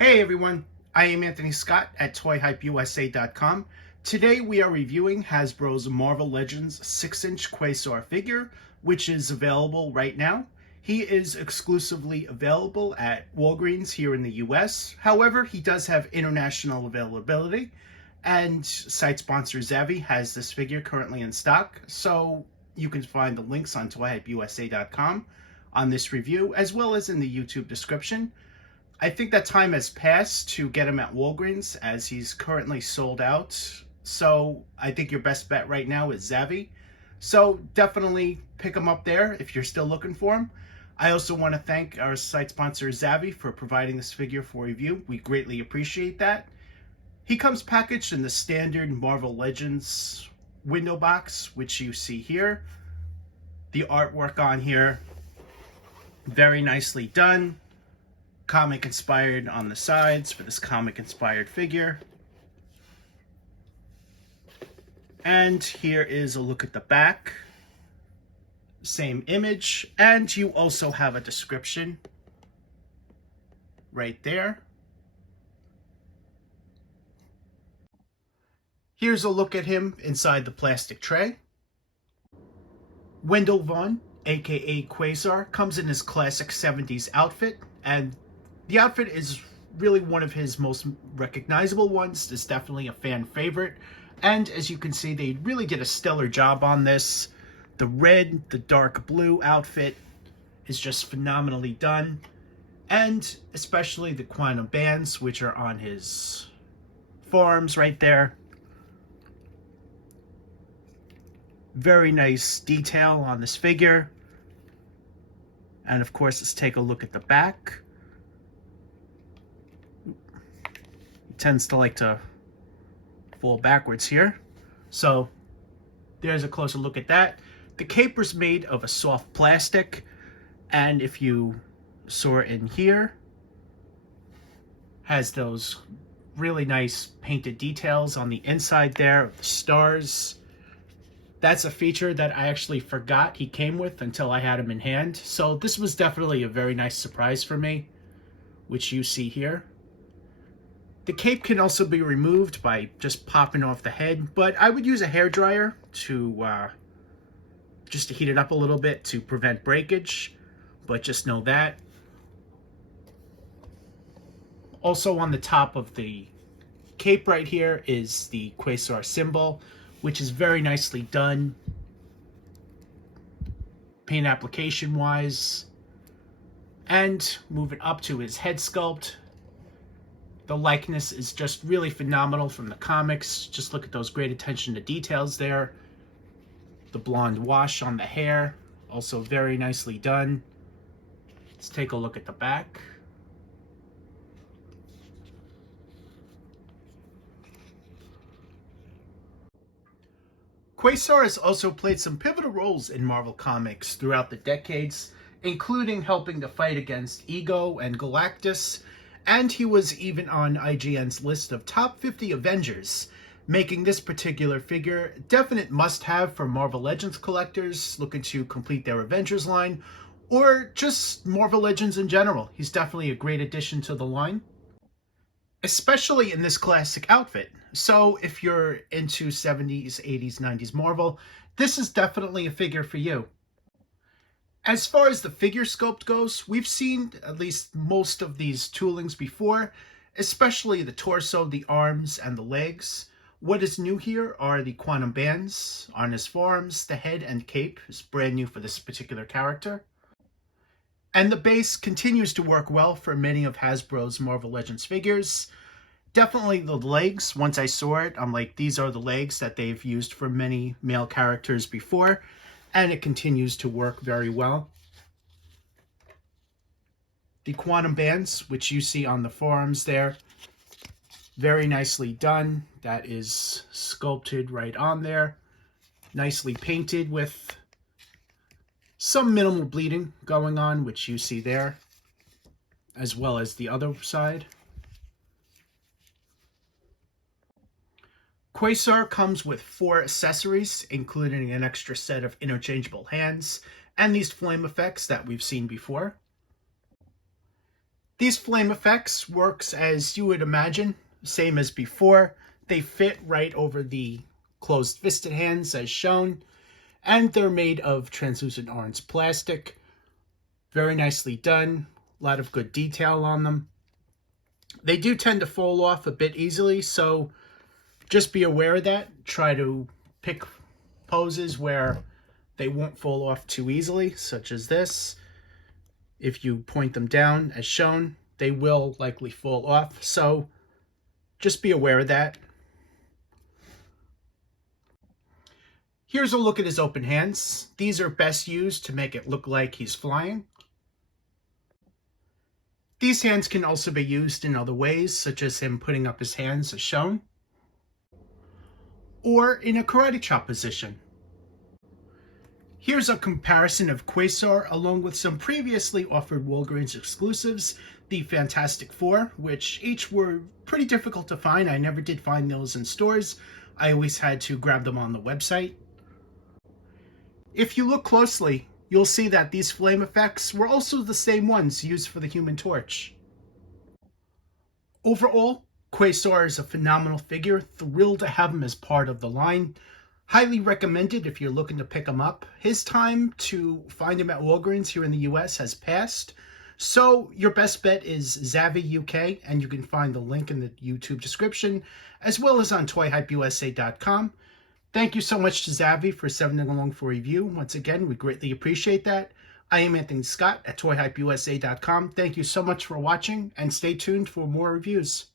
Hey everyone, I am Anthony Scott at ToyHypeUSA.com. Today we are reviewing Hasbro's Marvel Legends 6-inch Quasar figure, which is available right now. He is exclusively available at Walgreens here in the US. However, he does have international availability, and site sponsor Zavvi has this figure currently in stock, so you can find the links on ToyHypeUSA.com on this review, as well as in the YouTube description. I think that time has passed to get him at Walgreens, as he's currently sold out. So I think your best bet right now is Zavvi. So definitely pick him up there if you're still looking for him. I also want to thank our site sponsor Zavvi for providing this figure for review. We greatly appreciate that. He comes packaged in the standard Marvel Legends window box, which you see here. The artwork on here, very nicely done. Comic inspired on the sides for this comic inspired figure. And here is a look at the back. Same image, and you also have a description right there. Here's a look at him inside the plastic tray. Wendell Vaughn, aka Quasar, comes in his classic 70s outfit, and the outfit is really one of his most recognizable ones. It's definitely a fan favorite. And as you can see, they really did a stellar job on this. The red, the dark blue outfit is just phenomenally done. And especially the quantum bands, which are on his forearms right there. Very nice detail on this figure. And of course, let's take a look at the back. Tends to like to fall backwards here. So there's a closer look at that. The cape is made of a soft plastic, and if you saw it in here, has those really nice painted details on the inside there, the stars. That's a feature that I actually forgot he came with until I had him in hand. So this was definitely a very nice surprise for me, which you see here. The cape can also be removed by just popping off the head, but I would use a hairdryer to just to heat it up a little bit to prevent breakage, but just know that. Also on the top of the cape right here is the Quasar symbol, which is very nicely done paint application wise. And moving up to his head sculpt, the likeness is just really phenomenal from the comics. Just look at those great attention to details there. The blonde wash on the hair, also very nicely done. Let's take a look at the back. Quasar has also played some pivotal roles in Marvel Comics throughout the decades, including helping to fight against Ego and Galactus, and he was even on IGN's list of top 50 Avengers, making this particular figure a definite must-have for Marvel Legends collectors looking to complete their Avengers line, or just Marvel Legends in general. He's definitely a great addition to the line, especially in this classic outfit. So if you're into 70s, 80s, 90s Marvel, this is definitely a figure for you. As far as the figure sculpt goes, we've seen at least most of these toolings before, especially the torso, the arms, and the legs. What is new here are the quantum bands on his forearms. The head and cape is brand new for this particular character. And the base continues to work well for many of Hasbro's Marvel Legends figures. Definitely the legs, once I saw it, I'm like, these are the legs that they've used for many male characters before. And it continues to work very well. The quantum bands, which you see on the forearms there, very nicely done. That is sculpted right on there. Nicely painted with some minimal bleeding going on, which you see there, as well as the other side. Quasar comes with 4 accessories, including an extra set of interchangeable hands and these flame effects that we've seen before. These flame effects works as you would imagine, same as before. They fit right over the closed fisted hands as shown, and they're made of translucent orange plastic. Very nicely done, a lot of good detail on them. They do tend to fall off a bit easily, so just be aware of that. Try to pick poses where they won't fall off too easily, such as this. If you point them down as shown, they will likely fall off, so just be aware of that. Here's a look at his open hands. These are best used to make it look like he's flying. These hands can also be used in other ways, such as him putting up his hands as shown, or in a karate chop position. Here's a comparison of Quasar along with some previously offered Walgreens exclusives, the Fantastic Four, which each were pretty difficult to find. I never did find those in stores. I always had to grab them on the website. If you look closely, you'll see that these flame effects were also the same ones used for the Human Torch. Overall, Quasar is a phenomenal figure. Thrilled to have him as part of the line. Highly recommended if you're looking to pick him up. His time to find him at Walgreens here in the US has passed. So your best bet is Zavvi U.K, and you can find the link in the YouTube description, as well as on toyhypeusa.com. Thank you so much to Zavvi for sending along for review. Once again, we greatly appreciate that. I am Anthony Scott at toyhypeusa.com. Thank you so much for watching, and stay tuned for more reviews.